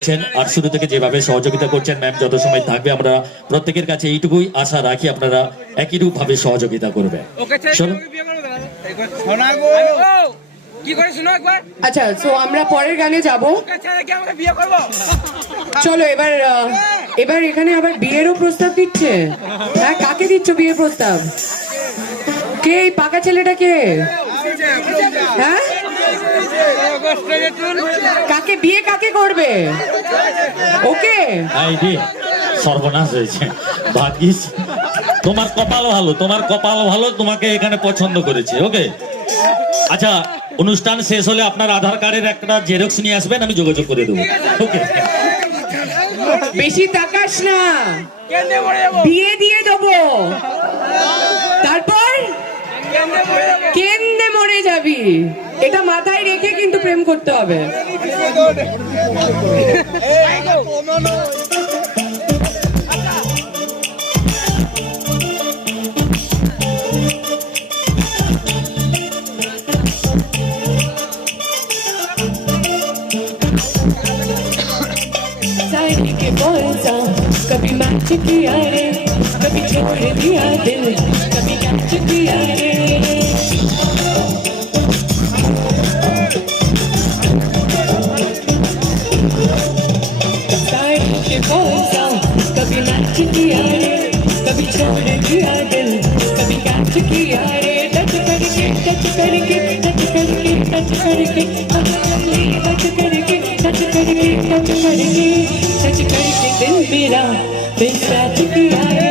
আর শুরু থেকে যেভাবে সহযোগিতা করছেন ম্যাম যত সময় থাকবে আমরা প্রত্যেকের কাছে এইটুকুই আশা রাখি আপনারা একই রূপ ভাবে সহযোগিতা করবে। আচ্ছা, তো আমরা পরের গানে যাব। চলো এবার এখানে আবার বিয়েরও প্রস্তাব দিচ্ছে। হ্যাঁ, কাকে দিচ্ছ বিয়ের প্রস্তাব? কে এই পাকা ছেলেটা কে? হ্যাঁ, কাকে বিয়ে কাকে করবে? ওকে সর্বনাশ হয়েছে, ভাগ্যিস তোমার কপাল ভালো, তোমার কপাল ভালো, তোমাকে এখানে পছন্দ করেছে। ওকে, আচ্ছা অনুষ্ঠান শেষ হলে আপনার আধার কার্ডের একটা জেরক্স নিয়ে আসবেন, আমি যোগাযোগ করে দেবো। ওকে, বেশি তাকাস না, বিয়ে দিয়ে দেবো, তারপর কেন্দ্রে মরে যাবি। এটা মাথায় রেখে কিন্তু প্রেম করতে হবে। के बोलता कभी मैच किया रे, कभी छोड़ दिया दिल, कभी कैच किया रे। के बोलता कभी मैच किया रे, कभी छोड़ दिया दिल, कभी कैच किया रे। टच करके टच करके टच करके टच करके टच करके टच करके टच करके टच करके दिल मेरा बेसाच किया रे,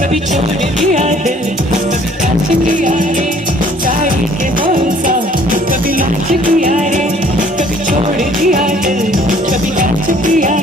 कभी छोड़ दिया दिल, कभी कैच किया रे। साड़ी के बोलता कभी मैच किया रे, कभी छोड़ दिया दिल, कभी कैच किया